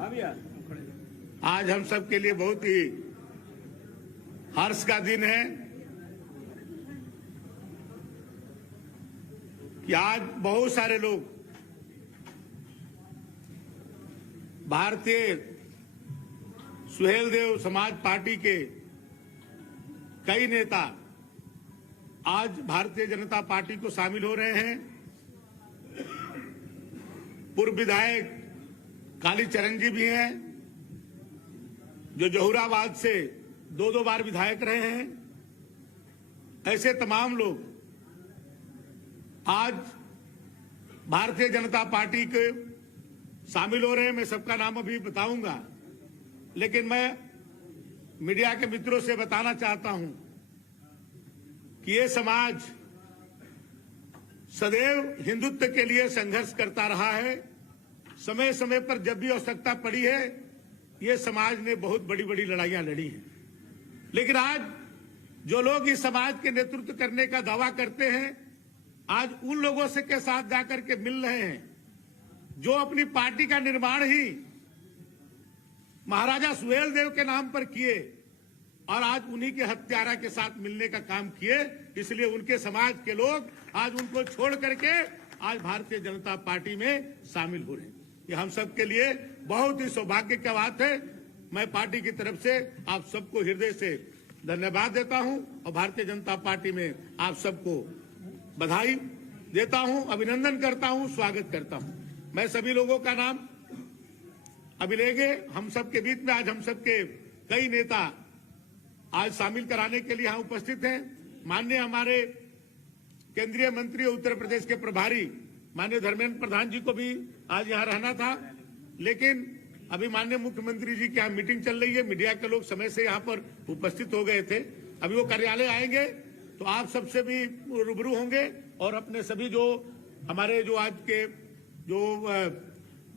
आज हम सब के लिए बहुत ही हर्ष का दिन है कि आज बहुत सारे लोग भारतीय सुहेलदेव समाज पार्टी के कई नेता आज भारतीय जनता पार्टी को शामिल हो रहे हैं। पूर्व विधायक कालीचरण जी भी हैं, जो जहुराबाद से दो बार विधायक रहे हैं। ऐसे तमाम लोग आज भारतीय जनता पार्टी के शामिल हो रहे हैं। मैं सबका नाम अभी बताऊंगा, लेकिन मैं मीडिया के मित्रों से बताना चाहता हूं कि ये समाज सदैव हिंदुत्व के लिए संघर्ष करता रहा है। समय समय पर जब भी आवश्यकता पड़ी है, ये समाज ने बहुत बड़ी बड़ी लड़ाइयां लड़ी हैं। लेकिन आज जो लोग इस समाज के नेतृत्व करने का दावा करते हैं, आज उन लोगों से के साथ जाकर के मिल रहे हैं जो अपनी पार्टी का निर्माण ही महाराजा सुहेलदेव के नाम पर किए और आज उन्हीं के हत्यारा के साथ मिलने का काम किए। इसलिए उनके समाज के लोग आज उनको छोड़ करके आज भारतीय जनता पार्टी में शामिल हो रहे हैं। ये हम सब के लिए बहुत ही सौभाग्य की बात है। मैं पार्टी की तरफ से आप सबको हृदय से धन्यवाद देता हूं और भारतीय जनता पार्टी में आप सबको बधाई देता हूं, अभिनंदन करता हूं, स्वागत करता हूं। मैं सभी लोगों का नाम अभी लेंगे। हम सबके बीच में आज हम सबके कई नेता आज शामिल कराने के लिए यहाँ उपस्थित हैं। माननीय हमारे केंद्रीय मंत्री उत्तर प्रदेश के प्रभारी माननीय धर्मेंद्र प्रधान जी को भी आज यहाँ रहना था, लेकिन अभी माननीय मुख्यमंत्री जी की यहाँ मीटिंग चल रही है। मीडिया के लोग समय से यहाँ पर उपस्थित हो गए थे। अभी वो कार्यालय आएंगे तो आप सबसे भी रूबरू होंगे और अपने सभी जो हमारे जो आज के जो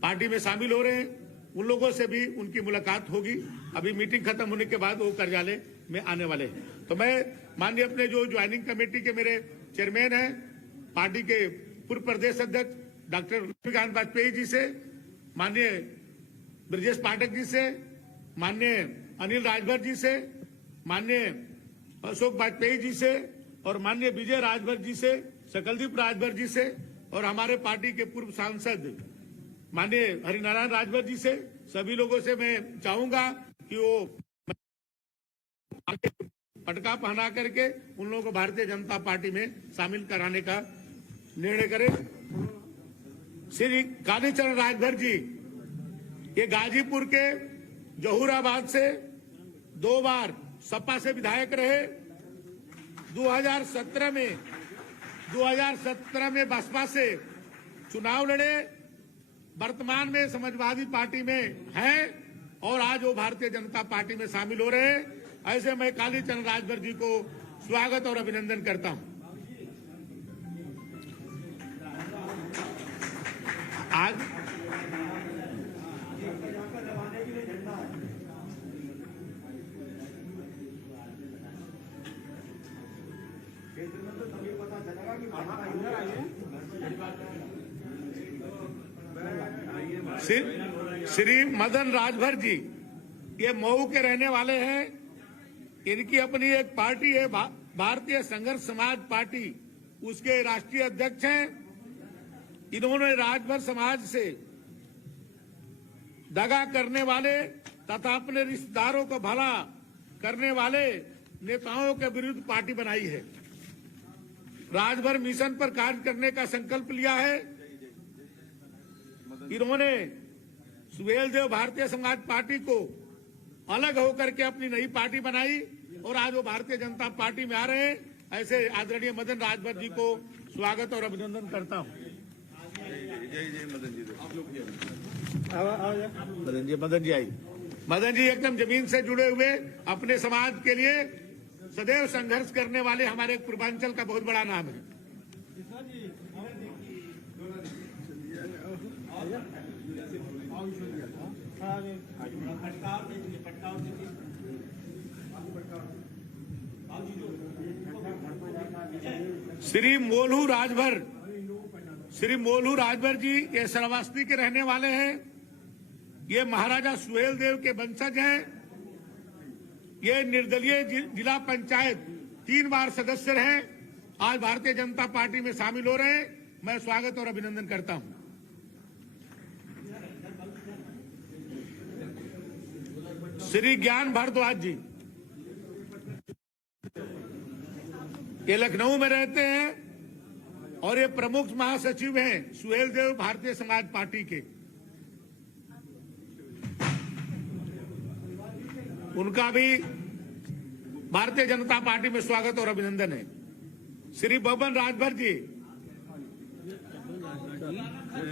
पार्टी में शामिल हो रहे हैं उन लोगों से भी उनकी मुलाकात होगी। अभी मीटिंग खत्म होने के बाद वो कार्यालय में आने वाले हैं। तो मैं माननीय अपने जो ज्वाइनिंग कमेटी के मेरे चेयरमैन हैं, पार्टी के पूर्व प्रदेश अध्यक्ष डॉक्टर लक्ष्मीकांत वाजपेयी जी से, माननीय ब्रजेश पाठक जी से, माननीय अनिल राजभर जी से, माननीय अशोक वाजपेयी जी से और माननीय विजय राजभर जी से, सकलदीप राजभर जी से और हमारे पार्टी के पूर्व सांसद माननीय हरिनारायण राजभर जी से, सभी लोगों से मैं चाहूंगा कि वो पटका पहना करके उन लोगों को भारतीय जनता पार्टी में शामिल कराने का निर्णय करें। श्री कालीचरण राजभर जी ये गाजीपुर के जहुराबाद से 2 बार सपा से विधायक रहे। 2017 में बसपा से चुनाव लड़े, वर्तमान में समाजवादी पार्टी में हैं और आज वो भारतीय जनता पार्टी में शामिल हो रहे हैं। ऐसे मैं कालीचरण राजभर जी को स्वागत और अभिनंदन करता हूं। आज श्री मदन राजभर जी ये मऊ के रहने वाले हैं। इनकी अपनी एक पार्टी है भारतीय संघर्ष समाज पार्टी, उसके राष्ट्रीय अध्यक्ष हैं। इन्होंने राजभर समाज से दगा करने वाले तथा अपने रिश्तेदारों को भला करने वाले नेताओं के विरुद्ध पार्टी बनाई है। राजभर मिशन पर कार्य करने का संकल्प लिया है। इन्होंने सुहेलदेव भारतीय समाज पार्टी को अलग होकर के अपनी नई पार्टी बनाई और आज वो भारतीय जनता पार्टी में आ रहे हैं। ऐसे आदरणीय मदन राजभर जी को स्वागत और अभिनंदन करता हूं। मदन जी आई। मदन जी एकदम जमीन से जुड़े हुए, अपने समाज के लिए सदैव संघर्ष करने वाले हमारे पूर्वांचल का बहुत बड़ा नाम है। श्री मोलू राजभर जी ये श्रावस्ती के रहने वाले हैं। ये महाराजा सुहेल देव के वंशज हैं। ये निर्दलीय जिला पंचायत 3 बार सदस्य रहे, आज भारतीय जनता पार्टी में शामिल हो रहे हैं। मैं स्वागत और अभिनंदन करता हूं। श्री ज्ञान भारद्वाज जी, ये लखनऊ में रहते हैं और ये प्रमुख महासचिव हैं सुहेल देव भारतीय समाज पार्टी के। उनका भी भारतीय जनता पार्टी में स्वागत और अभिनंदन है। श्री बबन राजभर जी,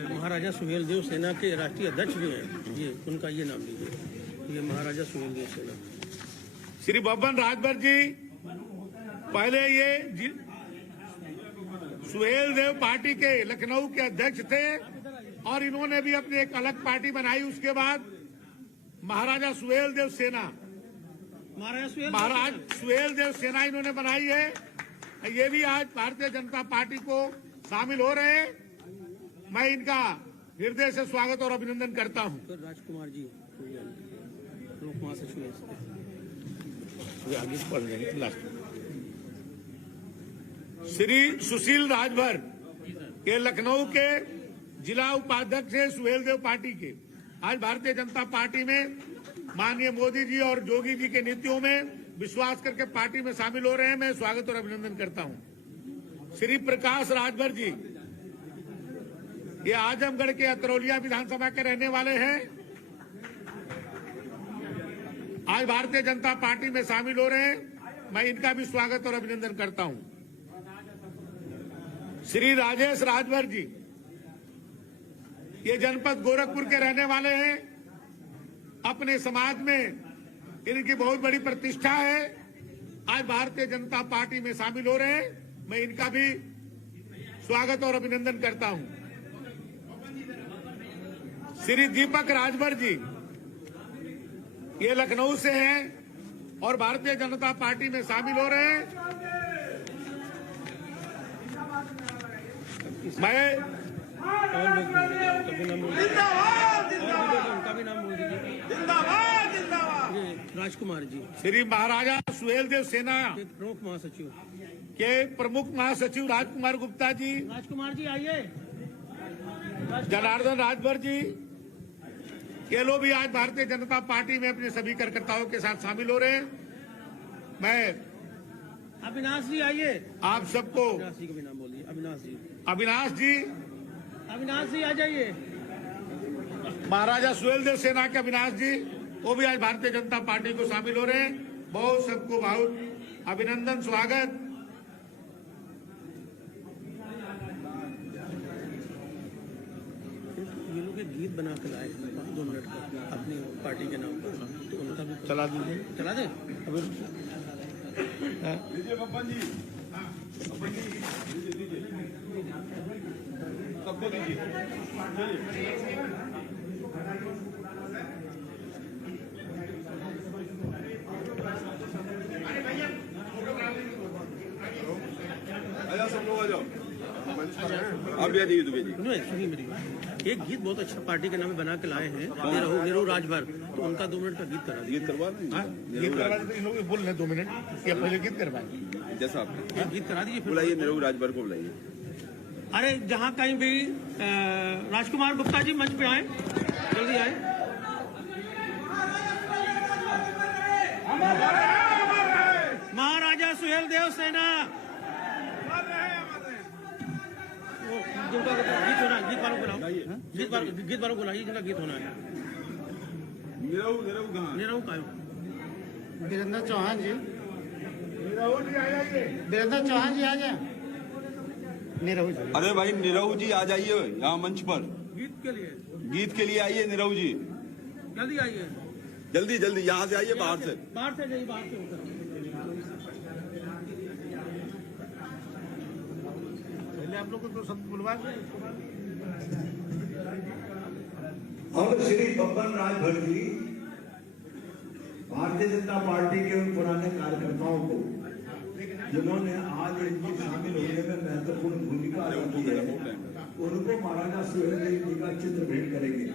महाराजा सुहेल देव सेना के राष्ट्रीय अध्यक्ष भी हैं, ये उनका ये नाम लीजिए, ये महाराजा सुहेल देव सेना। श्री बबन राजभर जी पहले ये सुहेल देव पार्टी के लखनऊ के अध्यक्ष थे और इन्होंने भी अपनी एक अलग पार्टी बनाई। उसके बाद महाराजा सुहेल देव सेना, महाराज सुहेल देव सेना इन्होंने बनाई है। ये भी आज भारतीय जनता पार्टी को शामिल हो रहे हैं। मैं इनका हृदय से स्वागत और अभिनंदन करता हूं। राजकुमार जी प्रमुख महासचिव आगे पढ़ रहे हैं। श्री सुशील राजभर के लखनऊ के जिला उपाध्यक्ष है सुहेल देव पार्टी के। आज भारतीय जनता पार्टी में माननीय मोदी जी और जोगी जी के नीतियों में विश्वास करके पार्टी में शामिल हो रहे हैं। मैं स्वागत और अभिनंदन करता हूं। श्री प्रकाश राजभर जी, ये आजमगढ़ के अतरौलिया विधानसभा के रहने वाले हैं। आज भारतीय जनता पार्टी में शामिल हो रहे हैं। मैं इनका भी स्वागत और अभिनंदन करता हूं। श्री राजेश राजभर जी, ये जनपद गोरखपुर के रहने वाले हैं। अपने समाज में इनकी बहुत बड़ी प्रतिष्ठा है। आज भारतीय जनता पार्टी में शामिल हो रहे हैं। मैं इनका भी स्वागत और अभिनंदन करता हूं। श्री दीपक राजभर जी, ये लखनऊ से हैं और भारतीय जनता पार्टी में शामिल हो रहे हैं। मैं उनका भी नाम बोल दीजिए। राजकुमार जी, श्री महाराजा सुहेल देव सेना प्रमुख महासचिव के प्रमुख महासचिव राजकुमार गुप्ता जी, राजकुमार जी आइए। जनार्दन राजभर जी, ये लोग भी आज भारतीय जनता पार्टी में अपने सभी कार्यकर्ताओं के साथ शामिल हो रहे हैं। मैं अविनाश जी आइए। आप सबको, अविनाश जी का भी नाम बोलिए। अविनाश जी, अविनाश जी, अविनाश जी आ जाइए। महाराजा सुहेल देव सेना के अविनाश जी, वो भी आज भारतीय जनता पार्टी को शामिल हो रहे हैं। बहुत सबको बहुत अभिनंदन, स्वागत। ये लोग एक गीत बना के लाए 2 मिनट का अपनी पार्टी के नाम पर, तो उनका भी चला दीजिए, चला दें। सबको दीजिए। आजा सब लोग आ जाओ। आप भी आ जाइए, दुबे जी। सुनिए मेरी बात, एक गीत बहुत अच्छा पार्टी के नाम बना के लाए हैं, निरहु राजभर, तो उनका 2 मिनट का गीत करा दीजिए। गीत करवा दें। गीत करवा देते, इन लोग बोल रहे 2 मिनट या पहले गीत करवाएंगे। जैसा आप एक गीत करा दीजिए। बुलाइए, निरहु राजभर को बुलाइए। अरे जहाँ कहीं भी राजकुमार गुप्ता जी मंच पे आए, जल्दी आए। महाराजा सुहेल देव सेना, जिनका गीत होना है, गीत वालों को बुलाओ, गीत वालों को बुलाइए जिनका गीत होना है। निरहु कहाँ? निरहु का वीरेंद्र चौहान जी, वीरेंद्र चौहान जी आ जाए। निरहु जी, अरे भाई निरहु जी आ जाइए यहाँ मंच पर। गीत के लिए आइए निरहु जी, जल्दी आइए। जल्दी जल्दी यहाँ से आइए, बाहर से। बाहर से जाइए, बाहर से होकर। पहले आप लोग को तो सब बुलवा दें। और श्री बब्बन राजभर जी भारतीय जनता पार्टी के उन पुराने कार्यकर्ताओं को जिन्होंने आज इनकी शामिल होने में महत्वपूर्ण भूमिका अदा की है, उनको महाराजा सुहेल देव जी का चित्र भेंट करेंगे।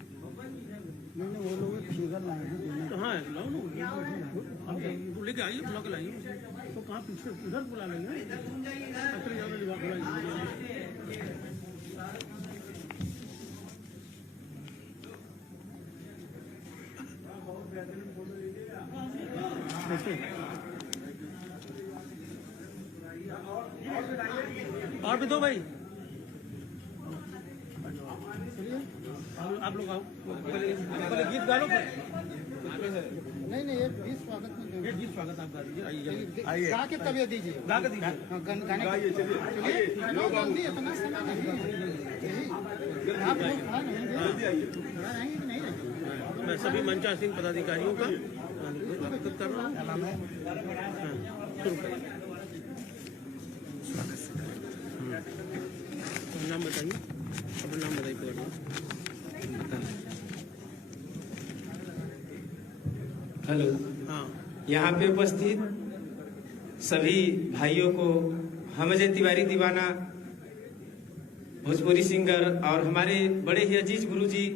नहीं वो लोग फिगर लाए हैं देने तो हाँ लाओ ना तो लेके आइए बुला के लाइए तो कहाँ पीछे उधर बुला लेंगे अच्छा ज़्यादा लिवा और भी दो भाई आप लोग आओ पहले गीत गा लो नहीं ये भी स्वागत में ये गीत स्वागत आप गा दीजिए आइए आइए गा के तबियत दीजिए गा के दीजिए गाने आइए चलिए आइए जल्दी इतना समय नहीं आप लोग खड़ा रहेंगे जल्दी आइए खड़ा रहेंगे कि नहीं रहेंगे मैं सभी मंचासीन पदाधिकारियों का स्वागत कर रहा हूँ हाँ, शुरू करें नाम बताइए अपना नाम बताइए पूरा हेलो हाँ यहाँ पे उपस्थित सभी भाइयों को हम अजय तिवारी दीवाना भोजपुरी सिंगर और हमारे बड़े ही अजीज गुरुजी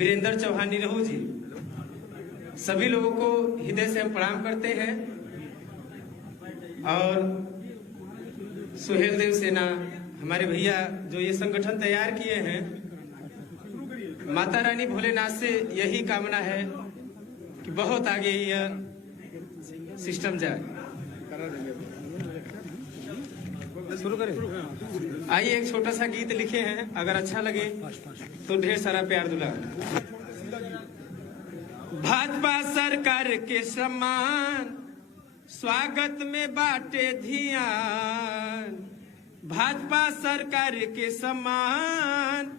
वीरेंद्र चौहान निरहू जी सभी लोगों को हृदय से हम प्रणाम करते हैं और सुहेल देव सेना हमारे भैया जो ये संगठन तैयार किए हैं माता रानी भोलेनाथ से यही कामना है कि बहुत आगे यह सिस्टम जाए। शुरू करें आइए एक छोटा सा गीत लिखे हैं अगर अच्छा लगे तो ढेर सारा प्यार दुलार। भाजपा सरकार के सम्मान स्वागत में बाटे ध्यान भाजपा सरकार के सम्मान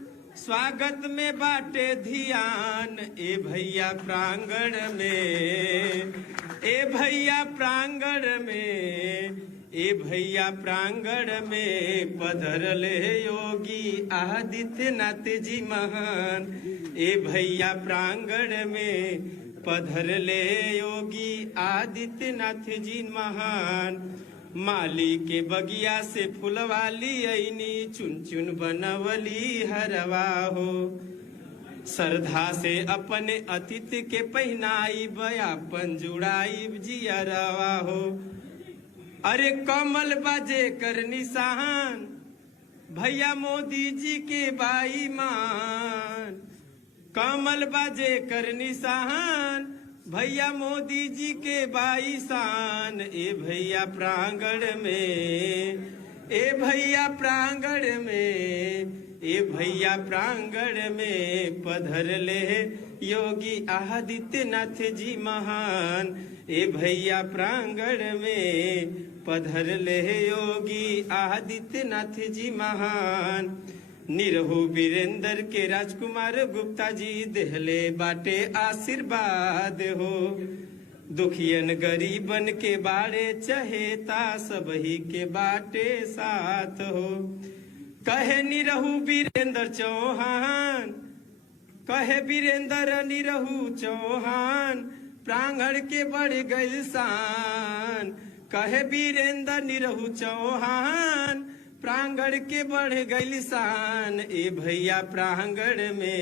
स्वागत में बाटे ध्यान ए भैया प्रांगण में ए भैया प्रांगण में ए भैया प्रांगण में पधरले योगी आदित्यनाथ जी महान ए भैया प्रांगण में पधरले योगी आदित्यनाथ जी महान माली के बगिया से फुलवाली ऐनी चुन चुन बनवली हरवा हो श्रद्धा से अपने अतिथि के पहनाई बयापन जुड़ाई जियरवा हो अरे कमल बाजे कर निशान भैया मोदी जी के बाई मान कमल बाजे कर निशान भैया मोदी जी के बाई शान ए भैया प्रांगण में ए भैया प्रांगण में ए भैया प्रांगण में पधरले योगी आदित्यनाथ जी महान ए भैया प्रांगण में पधरले योगी आदित्यनाथ जी महान निरहु वीरेंद्र के राजकुमार गुप्ता जी देहले बाटे आशीर्वाद हो दुखियन गरीबन के बारे चहेता सबही के बाटे साथ हो कहे निरहु वीरेंद्र चौहान कहे वीरेंद्र निरहु चौहान प्रांगण के बढ़ गई शान कहे वीरेंद्र निरहु चौहान प्रांगण के बढ़ गई शान ए भैया प्रांगण में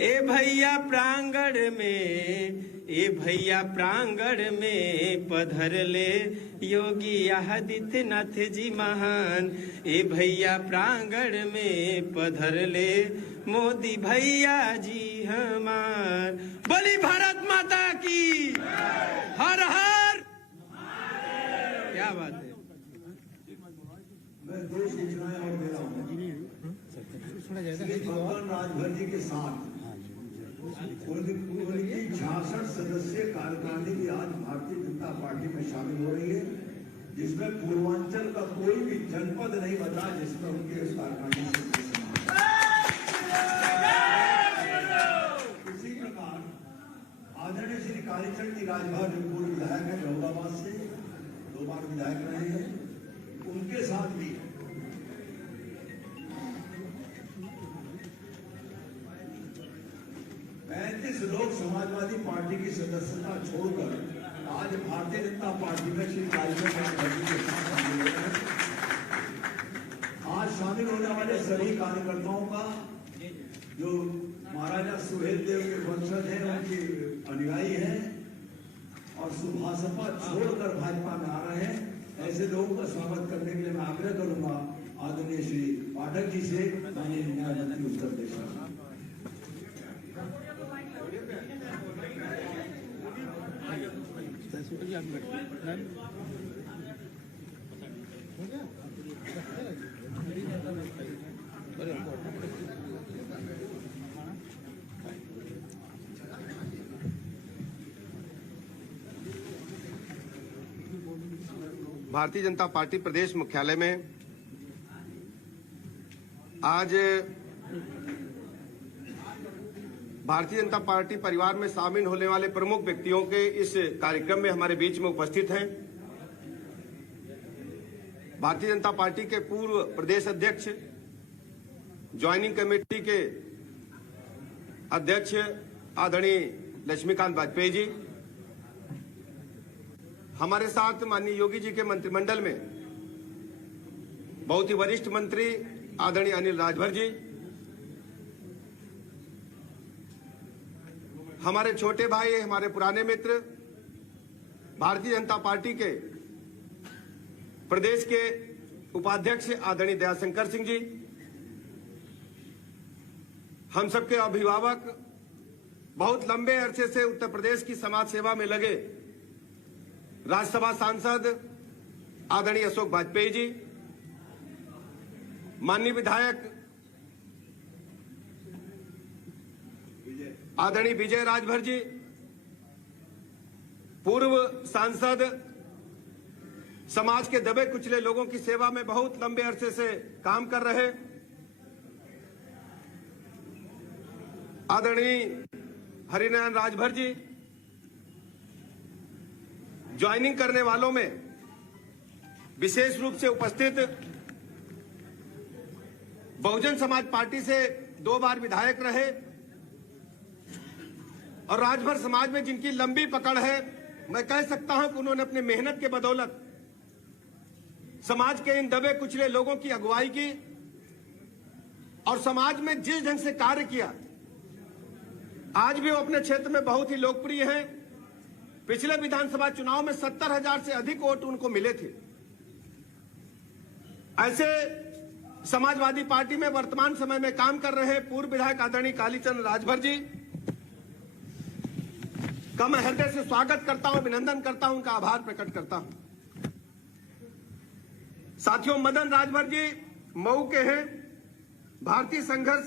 ए भैया प्रांगण में ए भैया प्रांगण में पधरले योगी आदित्यनाथ जी महान ए भैया प्रांगण में पधरले मोदी भैया जी हमार बोली भारत माता की हर हर क्या बात है। मैं दो सूचनाएं और दे रहा हूँ श्री भगवान राजभर जी के साथ उनकी 66 सदस्यीय कार्यकारिणी भी आज भारतीय जनता पार्टी में शामिल हो रही है जिसमें पूर्वांचल का कोई भी जनपद नहीं बचा जिसमें उनके इस कार्यकारिणी से इसी प्रकार आदरणीय श्री कालीचरण जी राजभर जो पूर्व विधायक है औरंगाबाद से 2 बार विधायक रहे हैं उनके साथ भी 35 लोग समाजवादी पार्टी की सदस्यता छोड़कर आज भारतीय जनता पार्टी में श्री कालीचरण आज शामिल होने वाले वाले सभी कार्यकर्ताओं का जो महाराजा सुहेल देव के वंशज हैं, उनके अनुयायी हैं और सुभाषपा छोड़कर भाजपा में आ रहे हैं, ऐसे लोगों का स्वागत करने के लिए मैं आग्रह करूंगा आदरणीय श्री पाठक जी से, माननीय न्यायमंत्री उत्तर प्रदेश। भारतीय जनता पार्टी प्रदेश मुख्यालय में आज भारतीय जनता पार्टी परिवार में शामिल होने वाले प्रमुख व्यक्तियों के इस कार्यक्रम में हमारे बीच में उपस्थित हैं भारतीय जनता पार्टी के पूर्व प्रदेश अध्यक्ष, ज्वाइनिंग कमेटी के अध्यक्ष आदरणीय लक्ष्मीकांत वाजपेयी जी, हमारे साथ माननीय योगी जी के मंत्रिमंडल में बहुत ही वरिष्ठ मंत्री आदरणीय अनिल राजभर जी, हमारे छोटे भाई, हमारे पुराने मित्र भारतीय जनता पार्टी के प्रदेश के उपाध्यक्ष आदरणीय दयाशंकर सिंह जी, हम सबके अभिभावक, बहुत लंबे अरसे से उत्तर प्रदेश की समाज सेवा में लगे राज्यसभा सांसद आदरणीय अशोक वाजपेयी जी, माननीय विधायक आदरणीय विजय राजभर जी, पूर्व सांसद, समाज के दबे कुचले लोगों की सेवा में बहुत लंबे अरसे से काम कर रहे आदरणीय हरिनारायण राजभर जी, ज्वाइनिंग करने वालों में विशेष रूप से उपस्थित बहुजन समाज पार्टी से 2 बार विधायक रहे और राजभर समाज में जिनकी लंबी पकड़ है, मैं कह सकता हूं कि उन्होंने अपने मेहनत के बदौलत समाज के इन दबे कुचले लोगों की अगुवाई की और समाज में जिस ढंग से कार्य किया, आज भी वो अपने क्षेत्र में बहुत ही लोकप्रिय हैं। पिछले विधानसभा चुनाव में 70,000 से अधिक वोट उनको मिले थे। ऐसे समाजवादी पार्टी में वर्तमान समय में काम कर रहे पूर्व विधायक आदरणीय कालीचंद राजभर जी का मैं हृदय से स्वागत करता हूं, अभिनंदन करता हूं, उनका आभार प्रकट करता हूं। साथियों, मदन राजभर जी मऊ के हैं, भारतीय संघर्ष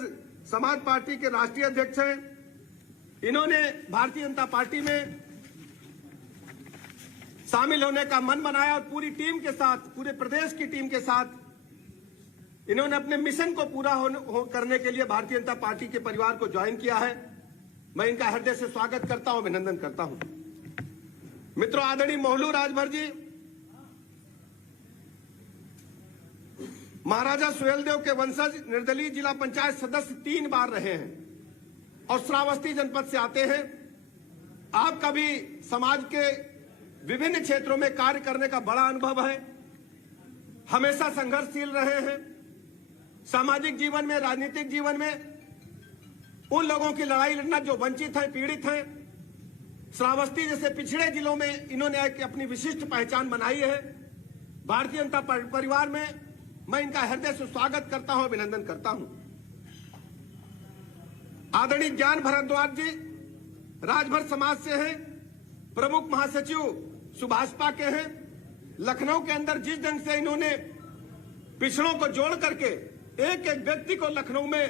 समाज पार्टी के राष्ट्रीय अध्यक्ष हैं। इन्होंने भारतीय जनता पार्टी में शामिल होने का मन बनाया और पूरी टीम के साथ, पूरे प्रदेश की टीम के साथ इन्होंने अपने मिशन को पूरा करने के लिए भारतीय जनता पार्टी के परिवार को ज्वाइन किया है। मैं इनका हृदय से स्वागत करता हूं, अभिनंदन करता हूं। मित्रों, आदरणीय मोहल्लू राजभर जी महाराजा सुहेलदेव के वंशज, निर्दलीय जिला पंचायत सदस्य 3 बार रहे हैं और श्रावस्ती जनपद से आते हैं। आपका भी समाज के विभिन्न क्षेत्रों में कार्य करने का बड़ा अनुभव है, हमेशा संघर्षशील रहे हैं। सामाजिक जीवन में, राजनीतिक जीवन में उन लोगों की लड़ाई लड़ना जो वंचित हैं, पीड़ित हैं। श्रावस्ती जैसे पिछड़े जिलों में इन्होंने एक अपनी विशिष्ट पहचान बनाई है। भारतीय जनता परिवार में मैं इनका हृदय से स्वागत करता हूं, अभिनंदन करता हूं। आदरणीय ज्ञान भारद्वाज जी राजभर समाज से हैं, प्रमुख महासचिव सुभाषपा के हैं। लखनऊ के अंदर जिस ढंग से इन्होंने पिछड़ों को जोड़ करके एक एक व्यक्ति को लखनऊ में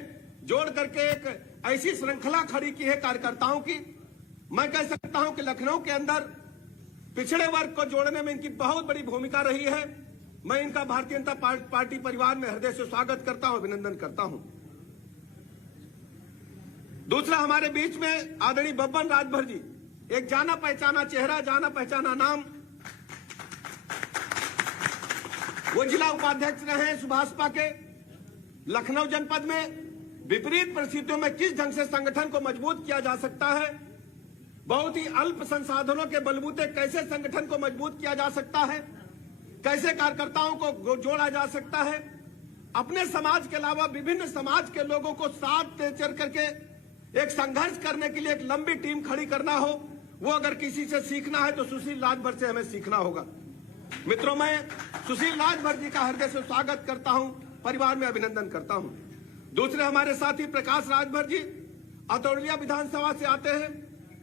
जोड़ करके एक ऐसी श्रृंखला खड़ी की है कार्यकर्ताओं की, मैं कह सकता हूं कि लखनऊ के अंदर पिछड़े वर्ग को जोड़ने में इनकी बहुत बड़ी भूमिका रही है। मैं इनका भारतीय जनता पार्टी परिवार में हृदय से स्वागत करता हूं, अभिनंदन करता हूं। दूसरा, हमारे बीच में आदरणीय बब्बन राजभर जी, एक जाना पहचाना चेहरा, जाना पहचाना नाम। वो जिला उपाध्यक्ष रहे सुभाषपा के। लखनऊ जनपद में विपरीत परिस्थितियों में किस ढंग से संगठन को मजबूत किया जा सकता है, बहुत ही अल्प संसाधनों के बलबूते कैसे संगठन को मजबूत किया जा सकता है, कैसे कार्यकर्ताओं को जोड़ा जा सकता है, अपने समाज के अलावा विभिन्न समाज के लोगों को साथ ले चल करके एक संघर्ष करने के लिए एक लंबी टीम खड़ी करना हो, वो अगर किसी से सीखना है तो सुशील राजभर से हमें सीखना होगा। मित्रों, मैं सुशील राजभर जी का हृदय से स्वागत करता हूं, परिवार में अभिनंदन करता हूं। दूसरे हमारे साथी प्रकाश राजभर जी अतरौलिया विधानसभा से आते हैं।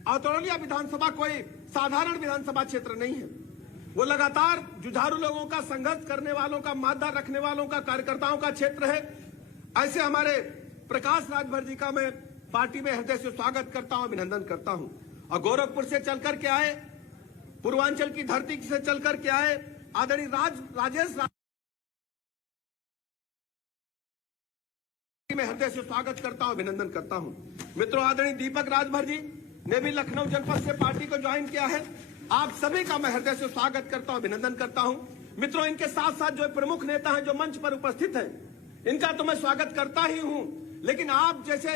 अतरौलिया विधानसभा कोई साधारण विधानसभा क्षेत्र नहीं है, वो लगातार जुझारू लोगों का, संघर्ष करने वालों का, मादा रखने वालों का, कार्यकर्ताओं का क्षेत्र है। ऐसे हमारे प्रकाश राजभर जी का मैं पार्टी में हृदय से स्वागत करता हूं, अभिनंदन करता हूं। और गोरखपुर से चलकर के आए, पूर्वांचल की धरती से चलकर के आए आदरणीय राजेश में हृदय से स्वागत करता हूं, अभिनंदन करता हूं। मित्रों, आदरणीय दीपक राजभर जी ने भी लखनऊ जनपद से पार्टी को ज्वाइन किया है। आप सभी का मैं हृदय से स्वागत करता हूं, अभिनंदन करता हूं। मित्रों, इनके साथ साथ जो प्रमुख नेता हैं जो मंच पर उपस्थित हैं, इनका तो मैं स्वागत करता ही हूं, लेकिन आप जैसे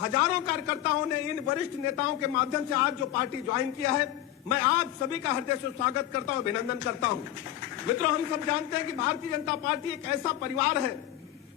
हजारों कार्यकर्ताओं ने इन वरिष्ठ नेताओं के माध्यम से आज जो पार्टी ज्वाइन किया है, मैं आप सभी का हृदय से स्वागत करता हूं, अभिनंदन करता हूं। मित्रों, हम सब जानते हैं कि भारतीय जनता पार्टी एक ऐसा परिवार है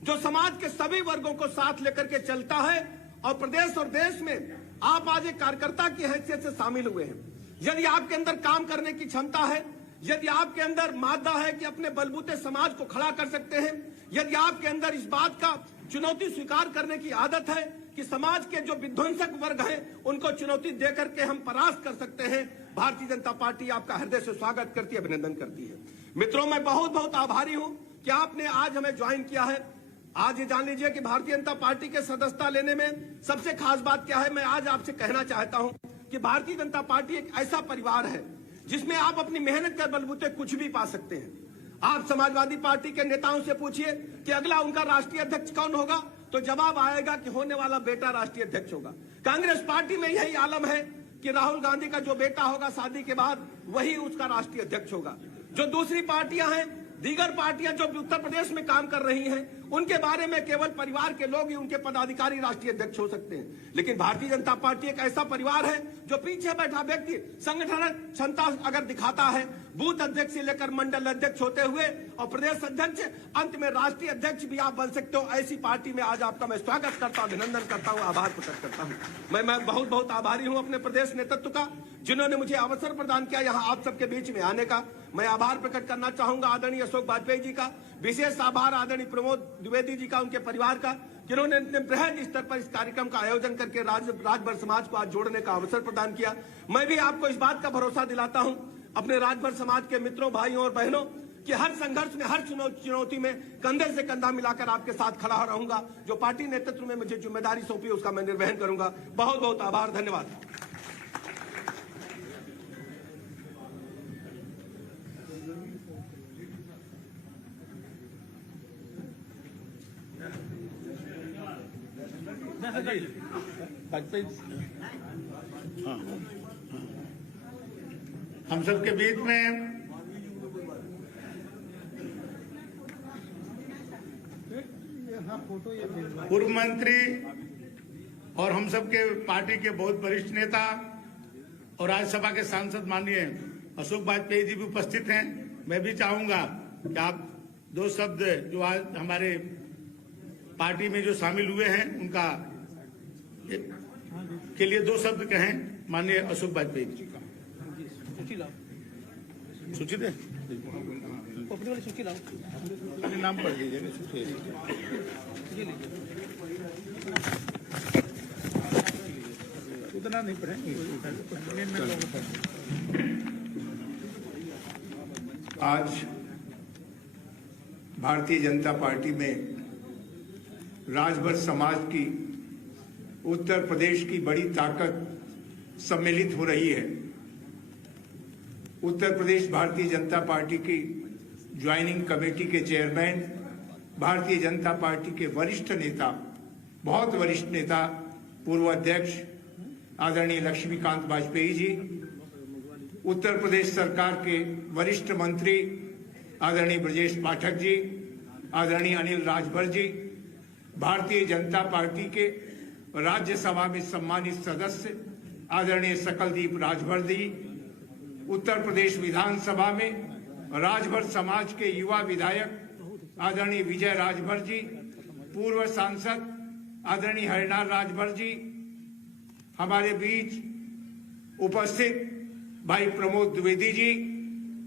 जो समाज के सभी वर्गों को साथ लेकर के चलता है और प्रदेश और देश में आप आज एक कार्यकर्ता की हैसियत से शामिल हुए हैं। यदि आपके अंदर काम करने की क्षमता है, यदि आपके अंदर मादा है कि अपने बलबूते समाज को खड़ा कर सकते हैं, यदि आपके अंदर इस बात का चुनौती स्वीकार करने की आदत है कि समाज के जो विध्वंसक वर्ग हैं उनको चुनौती देकर के हम परास्त कर सकते हैं, भारतीय जनता पार्टी आपका हृदय से स्वागत करती है, अभिनंदन करती है। मित्रों, मैं बहुत बहुत आभारी हूं कि आपने आज हमें ज्वाइन किया है। आज ये जान लीजिए कि भारतीय जनता पार्टी के सदस्यता लेने में सबसे खास बात क्या है, मैं आज आपसे कहना चाहता हूं कि भारतीय जनता पार्टी एक ऐसा परिवार है जिसमें आप अपनी मेहनत के बलबूते कुछ भी पा सकते हैं। आप समाजवादी पार्टी के नेताओं से पूछिए कि अगला उनका राष्ट्रीय अध्यक्ष कौन होगा, तो जवाब आएगा कि होने वाला बेटा राष्ट्रीय अध्यक्ष होगा। कांग्रेस पार्टी में यही आलम है कि राहुल गांधी का जो बेटा होगा शादी के बाद वही उसका राष्ट्रीय अध्यक्ष होगा। जो दूसरी पार्टियां हैं, दीगर पार्टियां जो उत्तर प्रदेश में काम कर रही हैं, उनके बारे में केवल परिवार के लोग ही उनके पदाधिकारी राष्ट्रीय अध्यक्ष हो सकते हैं। लेकिन भारतीय जनता पार्टी एक ऐसा परिवार है जो पीछे बैठा व्यक्ति संगठन क्षमता अगर दिखाता है, बूथ अध्यक्ष से लेकर मंडल अध्यक्ष होते हुए और प्रदेश अध्यक्ष, अंत में राष्ट्रीय अध्यक्ष भी आप बन सकते हो। ऐसी पार्टी में आज आपका मैं स्वागत करता हूं, अभिनंदन करता हूं, आभार प्रकट करता हूं। मैं बहुत बहुत आभारी हूं अपने प्रदेश नेतृत्व का, जिन्होंने मुझे अवसर प्रदान किया यहाँ आप सबके बीच में आने का। मैं आभार प्रकट करना चाहूंगा आदरणीय अशोक वाजपेयी जी का, विशेष आभार आदरणीय प्रमोद द्विवेदी जी का, उनके परिवार का, जिन्होंने इतने बृहद स्तर पर इस कार्यक्रम का आयोजन करके राजभर समाज को आज जोड़ने का अवसर प्रदान किया। मैं भी आपको इस बात का भरोसा दिलाता हूं अपने राजभर समाज के मित्रों, भाइयों और बहनों कि हर संघर्ष में, हर चुनौती में कंधे से कंधा मिलाकर आपके साथ खड़ा रहूंगा। जो पार्टी नेतृत्व में मुझे जिम्मेदारी सौंपी उसका मैं निर्वहन करूंगा। बहुत बहुत आभार, धन्यवाद। हम सबके बीच में पूर्व मंत्री और हम सबके पार्टी के बहुत वरिष्ठ नेता और राज्यसभा के सांसद माननीय अशोक वाजपेयी जी भी उपस्थित हैं। मैं भी चाहूंगा कि आप दो शब्द जो आज हमारे पार्टी में जो शामिल हुए हैं उनका के लिए दो शब्द कहें। माननीय अशोक वाजपेयी जी का सूची दे, अपनी वाली सूची लाओ, अपने नाम पढ़ लीजिए। उतना नहीं पढ़ेंगे। आज भारतीय जनता पार्टी में राजभर समाज की, उत्तर प्रदेश की बड़ी ताकत सम्मिलित हो रही है। उत्तर प्रदेश भारतीय जनता पार्टी की ज्वाइनिंग कमेटी के चेयरमैन, भारतीय जनता पार्टी के वरिष्ठ नेता, बहुत वरिष्ठ नेता, पूर्व अध्यक्ष आदरणीय लक्ष्मीकांत वाजपेयी जी, उत्तर प्रदेश सरकार के वरिष्ठ मंत्री आदरणीय ब्रजेश पाठक जी, आदरणीय अनिल राजभर जी, भारतीय जनता पार्टी के राज्यसभा में सम्मानित सदस्य आदरणीय सकलदीप राजभर जी, उत्तर प्रदेश विधानसभा में राजभर समाज के युवा विधायक आदरणीय विजय राजभर जी, पूर्व सांसद आदरणीय हरिनाथ राजभर जी, हमारे बीच उपस्थित भाई प्रमोद द्विवेदी जी,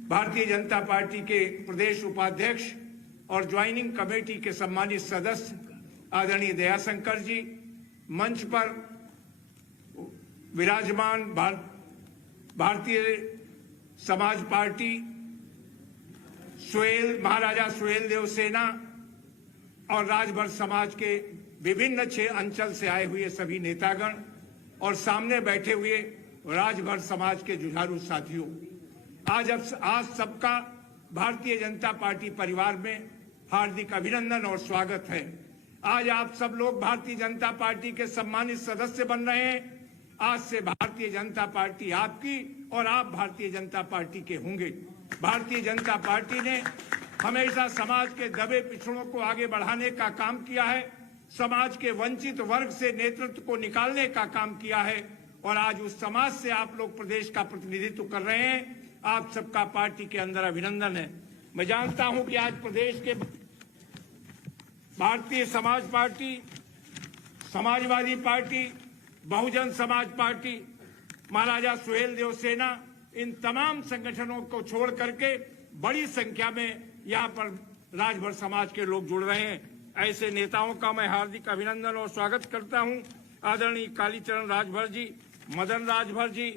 भारतीय जनता पार्टी के प्रदेश उपाध्यक्ष और ज्वाइनिंग कमेटी के सम्मानित सदस्य आदरणीय दयाशंकर जी, मंच पर विराजमान भारतीय समाज पार्टी महाराजा सुहेल देव सेना और राजभर समाज के विभिन्न 6 अंचल से आए हुए सभी नेतागण और सामने बैठे हुए राजभर समाज के जुझारू साथियों, आज सबका भारतीय जनता पार्टी परिवार में हार्दिक अभिनंदन और स्वागत है। आज आप सब लोग भारतीय जनता पार्टी के सम्मानित सदस्य बन रहे हैं। आज से भारतीय जनता पार्टी आपकी और आप भारतीय जनता पार्टी के होंगे। भारतीय जनता पार्टी ने हमेशा समाज के दबे पिछड़ों को आगे बढ़ाने का काम किया है, समाज के वंचित वर्ग से नेतृत्व को निकालने का काम किया है और आज उस समाज से आप लोग प्रदेश का प्रतिनिधित्व कर रहे हैं। आप सबका पार्टी के अंदर अभिनंदन है। मैं जानता हूं कि आज प्रदेश के Bharatiya Samaj party, Samajwadi party, Bahujan Samaj party, महाराजा सुहेल देव सेना, इन तमाम संगठनों को छोड़ करके बड़ी संख्या में यहां पर राजभर समाज के लोग जुड़ रहे हैं। ऐसे नेताओं का मैं हार्दिक अभिनंदन और स्वागत करता हूं। आदरणीय कालीचरण राजभर जी, मदन राजभर जी,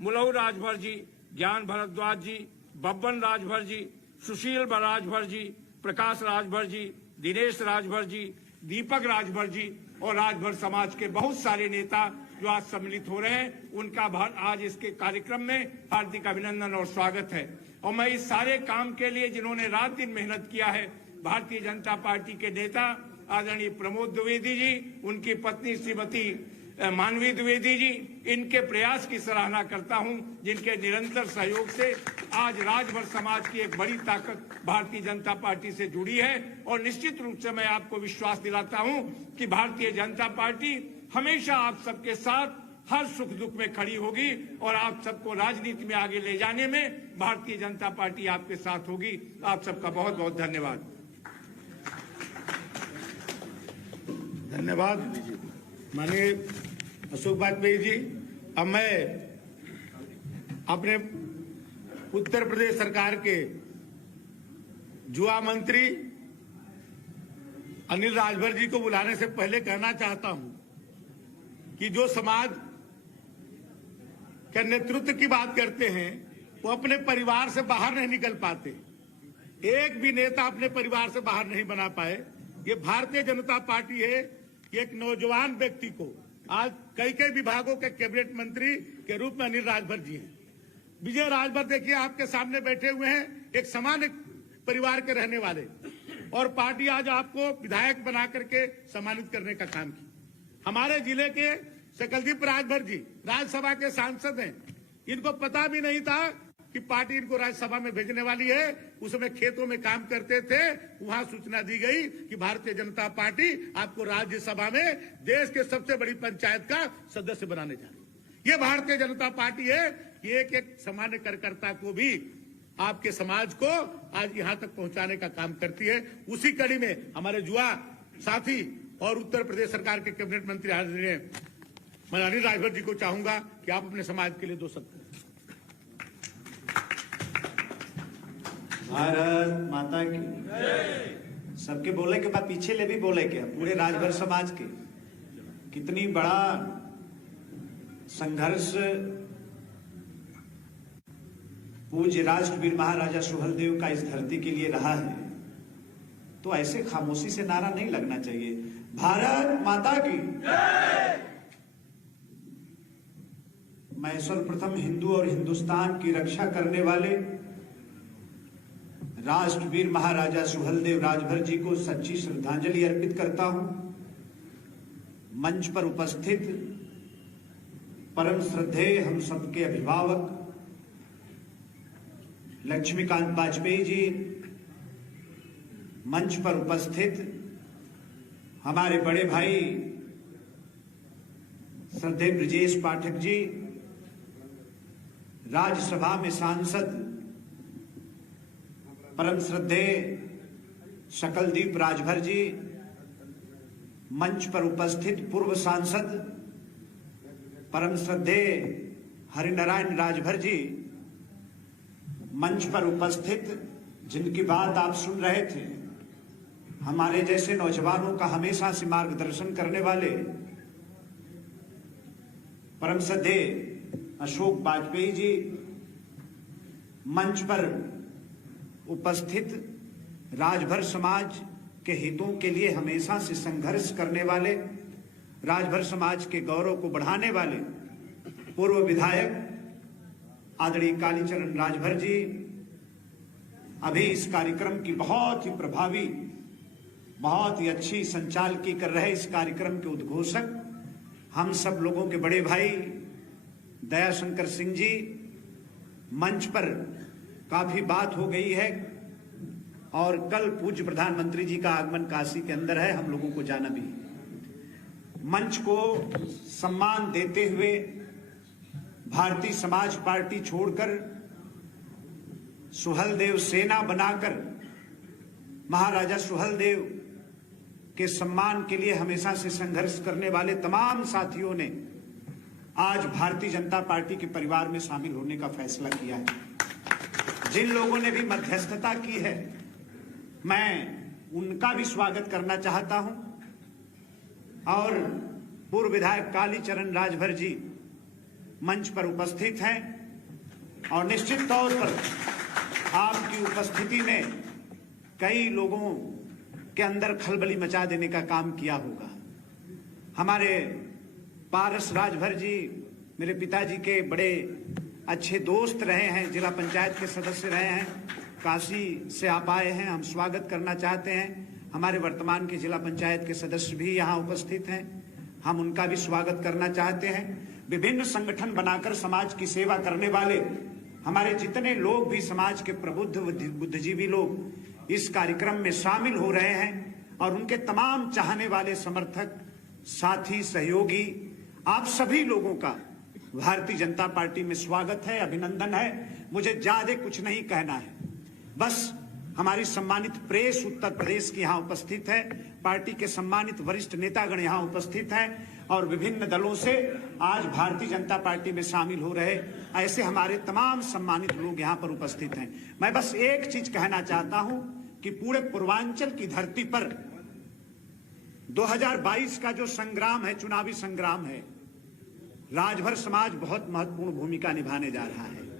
मुलहु राजभर जी, ज्ञान भारद्वाज जी, बब्बन राजभर जी, सुशील राजभर जी, प्रकाश राजभर जी, दिनेश राजभर जी, दीपक राजभर जी और राजभर समाज के बहुत सारे नेता जो आज सम्मिलित हो रहे हैं, उनका आज इसके कार्यक्रम में हार्दिक अभिनंदन और स्वागत है। और मैं इस सारे काम के लिए जिन्होंने रात दिन मेहनत किया है, भारतीय जनता पार्टी के नेता आदरणीय प्रमोद द्विवेदी जी, उनकी पत्नी श्रीमती मानवी द्विवेदी जी, इनके प्रयास की सराहना करता हूं, जिनके निरंतर सहयोग से आज राजभर समाज की एक बड़ी ताकत भारतीय जनता पार्टी से जुड़ी है। और निश्चित रूप से मैं आपको विश्वास दिलाता हूं कि भारतीय जनता पार्टी हमेशा आप सबके साथ हर सुख दुख में खड़ी होगी और आप सबको राजनीति में आगे ले जाने में भारतीय जनता पार्टी आपके साथ होगी। आप सबका बहुत बहुत धन्यवाद। धन्यवाद माननीय अशोक वाजपेयी जी। अब मैं अपने उत्तर प्रदेश सरकार के युवा मंत्री अनिल राजभर जी को बुलाने से पहले कहना चाहता हूं कि जो समाज के नेतृत्व की बात करते हैं वो अपने परिवार से बाहर नहीं निकल पाते। एक भी नेता अपने परिवार से बाहर नहीं बना पाए। ये भारतीय जनता पार्टी है कि एक नौजवान व्यक्ति को आज कई विभागों के कैबिनेट मंत्री के रूप में अनिल राजभर जी हैं। विजय राजभर देखिए आपके सामने बैठे हुए हैं, एक सामान्य परिवार के रहने वाले, और पार्टी आज आपको विधायक बना करके सम्मानित करने का काम किया। हमारे जिले के सकलदीप राजभर जी राज्यसभा के सांसद हैं। इनको पता भी नहीं था कि पार्टी इनको राज्यसभा में भेजने वाली है। उसमें खेतों में काम करते थे, वहां सूचना दी गई कि भारतीय जनता पार्टी आपको राज्यसभा में देश के सबसे बड़ी पंचायत का सदस्य बनाने जा रही है। ये भारतीय जनता पार्टी है कि एक एक सामान्य कार्यकर्ता को भी आपके समाज को आज यहां तक पहुंचाने का काम करती है। उसी कड़ी में हमारे युवा साथी और उत्तर प्रदेश सरकार के कैबिनेट मंत्री आदरणीय मैं अनिल राजभर जी को चाहूंगा कि आप अपने समाज के लिए 2 शब्द। भारत माता की। सबके बोले के बाद पीछे ले भी बोले के पूरे राजभर समाज के कितनी बड़ा संघर्ष पूज्य राष्ट्रवीर महाराजा सुहेलदेव का इस धरती के लिए रहा है, तो ऐसे खामोशी से नारा नहीं लगना चाहिए। भारत माता की। मैं सर्वप्रथम हिंदू और हिंदुस्तान की रक्षा करने वाले राष्ट्रवीर महाराजा सुहेलदेव राजभर जी को सच्ची श्रद्धांजलि अर्पित करता हूं। मंच पर उपस्थित परम श्रद्धेय हम सबके अभिभावक लक्ष्मीकांत वाजपेयी जी, मंच पर उपस्थित हमारे बड़े भाई श्रद्धेय ब्रजेश पाठक जी, राज्यसभा में सांसद परम श्रद्धेय सकलदीप राजभर जी, मंच पर उपस्थित पूर्व सांसद परम श्रद्धेय हरिनारायण राजभर जी, मंच पर उपस्थित जिनकी बात आप सुन रहे थे, हमारे जैसे नौजवानों का हमेशा से मार्गदर्शन करने वाले परम श्रद्धेय अशोक वाजपेयी जी, मंच पर उपस्थित राजभर समाज के हितों के लिए हमेशा से संघर्ष करने वाले, राजभर समाज के गौरव को बढ़ाने वाले पूर्व विधायक आदरणीय कालीचरण राजभर जी, अभी इस कार्यक्रम की बहुत ही प्रभावी, बहुत ही अच्छी संचालकी कर रहे इस कार्यक्रम के उद्घोषक, हम सब लोगों के बड़े भाई दयाशंकर सिंह जी, मंच पर काफी बात हो गई है और कल पूज्य प्रधानमंत्री जी का आगमन काशी के अंदर है, हम लोगों को जाना भी। मंच को सम्मान देते हुए भारतीय समाज पार्टी छोड़कर सुहलदेव सेना बनाकर महाराजा सुहलदेव के सम्मान के लिए हमेशा से संघर्ष करने वाले तमाम साथियों ने आज भारतीय जनता पार्टी के परिवार में शामिल होने का फैसला किया है। जिन लोगों ने भी मध्यस्थता की है, मैं उनका भी स्वागत करना चाहता हूं और पूर्व विधायक कालीचरण राजभर जी मंच पर उपस्थित हैं और निश्चित तौर पर आपकी उपस्थिति ने कई लोगों के अंदर खलबली मचा देने का काम किया होगा। हमारे पारस राजभर जी मेरे पिताजी के बड़े अच्छे दोस्त रहे हैं, जिला पंचायत के सदस्य रहे हैं, काशी से आप आए हैं, हम स्वागत करना चाहते हैं। हमारे वर्तमान के जिला पंचायत के सदस्य भी यहाँ उपस्थित हैं, हम उनका भी स्वागत करना चाहते हैं। विभिन्न संगठन बनाकर समाज की सेवा करने वाले हमारे जितने लोग भी समाज के प्रबुद्ध बुद्धिजीवी लोग इस कार्यक्रम में शामिल हो रहे हैं और उनके तमाम चाहने वाले समर्थक, साथी, सहयोगी, आप सभी लोगों का भारतीय जनता पार्टी में स्वागत है, अभिनंदन है। मुझे ज्यादा कुछ नहीं कहना है, बस हमारी सम्मानित प्रेस उत्तर प्रदेश की यहाँ उपस्थित है, पार्टी के सम्मानित वरिष्ठ नेतागण यहाँ उपस्थित हैं और विभिन्न दलों से आज भारतीय जनता पार्टी में शामिल हो रहे ऐसे हमारे तमाम सम्मानित लोग यहाँ पर उपस्थित हैं। मैं बस एक चीज कहना चाहता हूं कि पूरे पूर्वांचल की धरती पर 2022 का जो संग्राम है, चुनावी संग्राम है, राजभर समाज बहुत महत्वपूर्ण भूमिका निभाने जा रहा है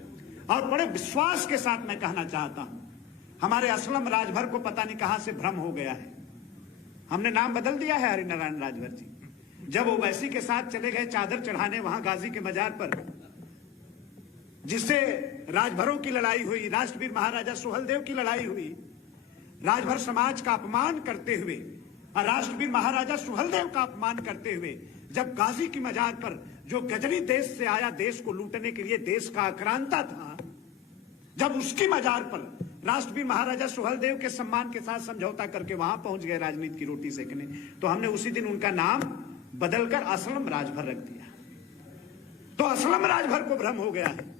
और बड़े विश्वास के साथ मैं कहना चाहता हूं, हमारे असलम राजभर को पता नहीं कहां से भ्रम हो गया है। हमने नाम बदल दिया है हरिनारायण राजभर जी। जब ओवैसी के साथ चले गए चादर चढ़ाने वहां गाजी के मजार पर, जिससे राजभरों की लड़ाई हुई, राष्ट्रवीर महाराजा सुहलदेव की लड़ाई हुई, राजभर समाज का अपमान करते हुए और राष्ट्रवीर महाराजा सुहलदेव का अपमान करते हुए जब गाजी की मजार पर जो गजनी देश से आया, देश को लूटने के लिए देश का आक्रांता था, जब उसकी मजार पर राष्ट्रवीर महाराजा सुहलदेव के सम्मान के साथ समझौता करके वहां पहुंच गए राजनीति की रोटी सेकने, तो हमने उसी दिन उनका नाम बदलकर असलम राजभर रख दिया। तो असलम राजभर को भ्रम हो गया है।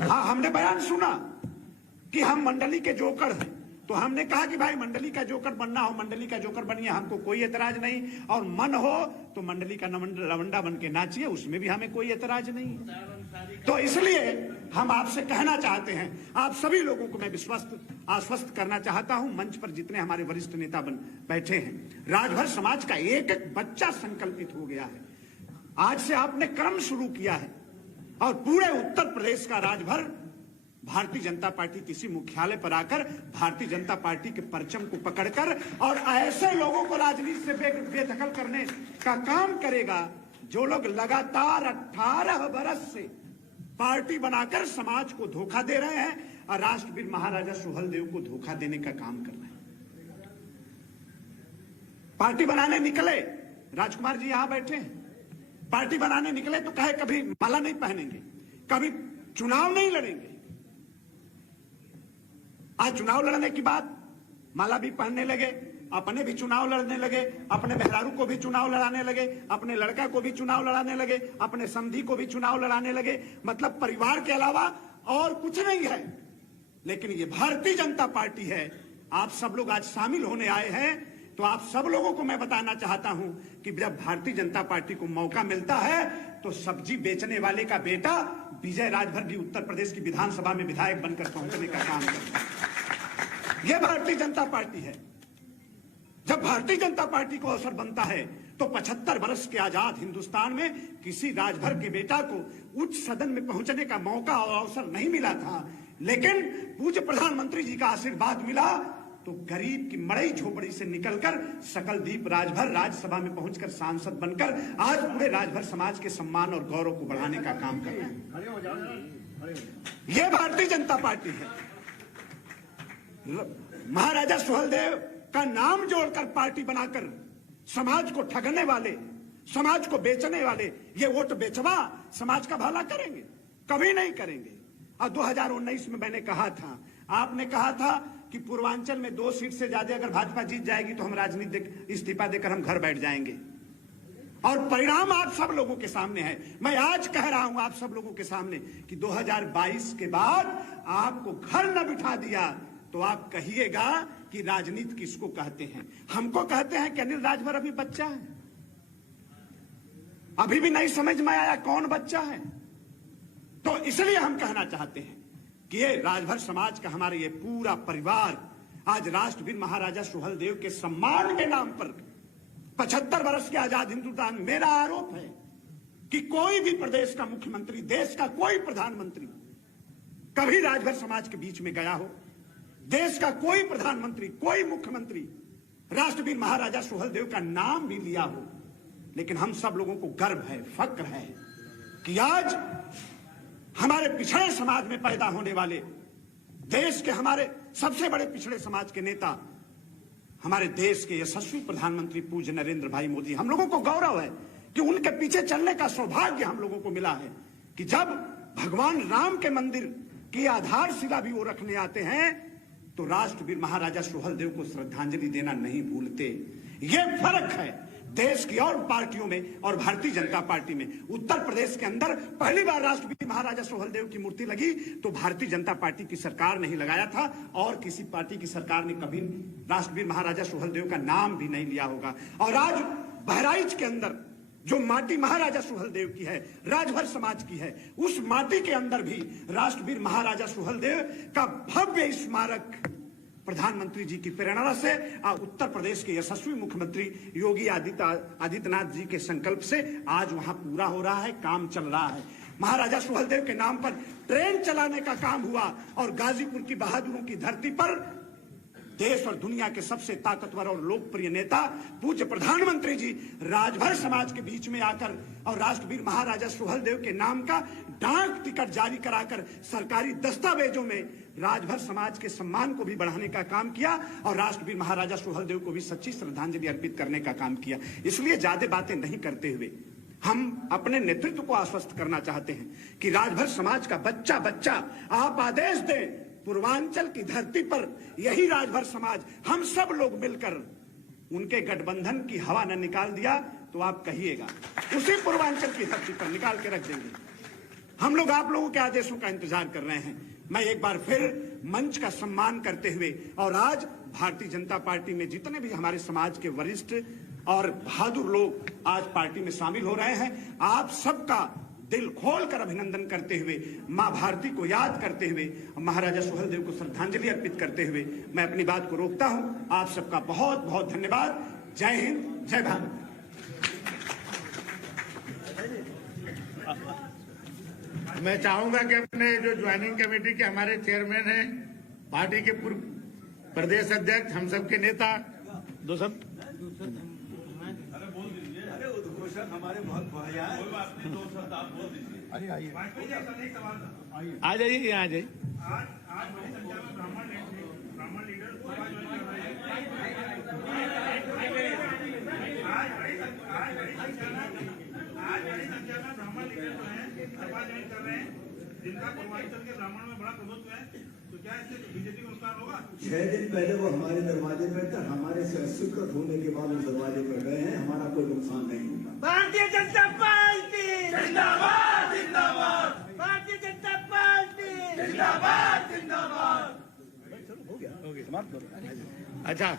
हाँ, हमने बयान सुना कि हम मंडली के जोकर हैं, तो हमने कहा कि भाई मंडली का जोकर बनना हो, मंडली का जोकर बनिए, हमको कोई एतराज नहीं, और मन हो तो मंडली का लवंडा बन के नाचिए, उसमें भी हमें कोई एतराज नहीं। तो इसलिए हम आपसे कहना चाहते हैं, आप सभी लोगों को मैं आश्वस्त करना चाहता हूं, मंच पर जितने हमारे वरिष्ठ नेता बैठे हैं, राजभर समाज का एक एक बच्चा संकल्पित हो गया है। आज से आपने क्रम शुरू किया है और पूरे उत्तर प्रदेश का राजभर भारतीय जनता पार्टी किसी मुख्यालय पर आकर भारतीय जनता पार्टी के परचम को पकड़कर और ऐसे लोगों को राजनीति से बेदखल करने का काम करेगा जो लोग लगातार 18 बरस से पार्टी बनाकर समाज को धोखा दे रहे हैं और राष्ट्रवीर महाराजा सुहलदेव को धोखा देने का काम कर रहे हैं। पार्टी बनाने निकले, राजकुमार जी यहां बैठे हैं, पार्टी बनाने निकले तो कहे कभी माला नहीं पहनेंगे, कभी चुनाव नहीं लड़ेंगे। आज चुनाव लड़ने की बात, माला भी पहनने लगे, अपने भी चुनाव लड़ने लगे, अपने मेहरारू को भी चुनाव लड़ाने लगे, अपने लड़का को भी चुनाव लड़ाने लगे, अपने समधी को भी चुनाव लड़ाने लगे। मतलब परिवार के अलावा और कुछ नहीं है। लेकिन ये भारतीय जनता पार्टी है। आप सब लोग आज शामिल होने आए हैं, तो आप सब लोगों को मैं बताना चाहता हूं कि जब भारतीय जनता पार्टी को मौका मिलता है तो सब्जी बेचने वाले का बेटा विजय राजभर जी उत्तर प्रदेश की विधानसभा में विधायक बनकर पहुंचने का काम करता है। यह भारतीय जनता पार्टी है। जब भारतीय जनता पार्टी को अवसर बनता है तो 75 वर्ष के आजाद हिंदुस्तान में किसी राजभर के बेटा को उच्च सदन में पहुंचने का मौका और अवसर नहीं मिला था, लेकिन पूज्य प्रधानमंत्री जी का आशीर्वाद मिला तो गरीब की मड़ई झोपड़ी से निकलकर सकलदीप राजभर राज्यसभा में पहुंचकर सांसद बनकर आज पूरे राजभर समाज के सम्मान और गौरव को बढ़ाने का काम कर रहे हैं। यह भारतीय जनता पार्टी है। महाराजा सुहेलदेव का नाम जोड़कर पार्टी बनाकर समाज को ठगने वाले, समाज को बेचने वाले, ये वोट बेचवा समाज का भला करेंगे? कभी नहीं करेंगे। और 2019 में मैंने कहा था, आपने कहा था कि पूर्वांचल में 2 सीट से ज्यादा अगर भाजपा जीत जाएगी तो हम राजनीति इस्तीफा देकर हम घर बैठ जाएंगे। और परिणाम आप सब लोगों के सामने है। मैं आज कह रहा हूं आप सब लोगों के सामने कि 2022 के बाद आपको घर न बिठा दिया तो आप कहिएगा कि राजनीति किसको कहते हैं। हमको कहते हैं कि अनिल राजभर अभी बच्चा है, अभी भी नहीं समझ में आया कौन बच्चा है। तो इसलिए हम कहना चाहते हैं कि ये राजभर समाज का हमारा ये पूरा परिवार आज राष्ट्रवीर महाराजा सुहेलदेव के सम्मान के नाम पर 75 वर्ष के आजाद हिंदुस्तान, मेरा आरोप है कि कोई भी प्रदेश का मुख्यमंत्री, देश का कोई प्रधानमंत्री कभी राजभर समाज के बीच में गया हो, देश का कोई प्रधानमंत्री, कोई मुख्यमंत्री राष्ट्रवीर महाराजा सुहेलदेव का नाम भी लिया हो। लेकिन हम सब लोगों को गर्व है, फक्र है कि आज हमारे पिछड़े समाज में पैदा होने वाले, देश के हमारे सबसे बड़े पिछड़े समाज के नेता, हमारे देश के यशस्वी प्रधानमंत्री पूज्य नरेंद्र भाई मोदी, हम लोगों को गौरव है कि उनके पीछे चलने का सौभाग्य हम लोगों को मिला है कि जब भगवान राम के मंदिर की आधारशिला भी वो रखने आते हैं तो राष्ट्रवीर महाराजा सुहेलदेव को श्रद्धांजलि देना नहीं भूलते। ये फर्क है देश की और पार्टियों में और भारतीय जनता पार्टी में। उत्तर प्रदेश के अंदर पहली बार राष्ट्रवीर महाराजा सुहेलदेव की मूर्ति लगी तो भारतीय जनता पार्टी की सरकार नहीं लगाया था और किसी पार्टी की सरकार ने कभी राष्ट्रवीर महाराजा सुहेलदेव का नाम भी नहीं लिया होगा। और आज बहराइच के अंदर जो माटी महाराजा सुहेलदेव की है, राजभर समाज की है, उस माटी के अंदर भी राष्ट्रवीर महाराजा सुहेलदेव का भव्य स्मारक प्रधानमंत्री जी की प्रेरणा से उत्तर प्रदेश के यशस्वी मुख्यमंत्री योगी आदित्यनाथ जी के संकल्प से आज वहां पूरा हो रहा है, काम चल रहा है। महाराजा सुहेलदेव के नाम पर ट्रेन चलाने का काम हुआ और गाजीपुर की बहादुरों की धरती पर देश और दुनिया के सबसे ताकतवर और लोकप्रिय नेता पूज्य प्रधानमंत्री जी राजभर समाज के बीच में आकर और राष्ट्रवीर महाराजा सुहेलदेव के नाम का डाक टिकट जारी कराकर सरकारी दस्तावेजों में राजभर समाज के सम्मान को भी बढ़ाने का काम किया और राष्ट्रवीर महाराजा सुहेलदेव को भी सच्ची श्रद्धांजलि अर्पित करने का काम किया। इसलिए ज्यादा बातें नहीं करते हुए हम अपने नेतृत्व को आश्वस्त करना चाहते हैं कि राजभर समाज का बच्चा बच्चा आप आदेश दें, पूर्वांचल की धरती पर यही राजभर समाज हम सब लोग मिलकर उनके गठबंधन की हवा न निकाल दिया तो आप कहिएगा उसी पूर्वांचल की धरती पर निकाल के रख देंगे। हम लोग आप लोगों के आदेशों का इंतजार कर रहे हैं। मैं एक बार फिर मंच का सम्मान करते हुए और आज भारतीय जनता पार्टी में जितने भी हमारे समाज के वरिष्ठ और बहादुर लोग आज पार्टी में शामिल हो रहे हैं, आप सबका दिल खोलकर अभिनंदन करते हुए, मां भारती को याद करते हुए, महाराजा सुहेलदेव को श्रद्धांजलि अर्पित करते हुए मैं अपनी बात को रोकता हूं। आप सबका बहुत बहुत धन्यवाद। जय हिंद, जय भारत। मैं चाहूंगा कि अपने जो ज्वाइनिंग कमेटी के हमारे चेयरमैन हैं, पार्टी के पूर्व प्रदेश अध्यक्ष, हम सबके नेता, दो सब हमारे बहुत बढ़िया है। आइए आ जाइए, यहाँ आ जाइए। आज बड़ी संख्या में ब्राह्मण लीडर जो है सभा ज्वाइन कर रहे हैं, जिनका पूर्वांचल के ब्राह्मण में बड़ा प्रभुत्व है, तो क्या इससे बीजेपी को नुकसान होगा? 6 दिन पहले वो हमारे दरवाजे पर था, हमारे से अस्वीकृत होने के बाद वो दरवाजे पर गए हैं, हमारा कोई नुकसान नहीं होगा। भारतीय जनता पार्टी जिंदाबाद जिंदाबाद, भारतीय जनता पार्टी जिंदाबाद जिंदाबाद। अच्छा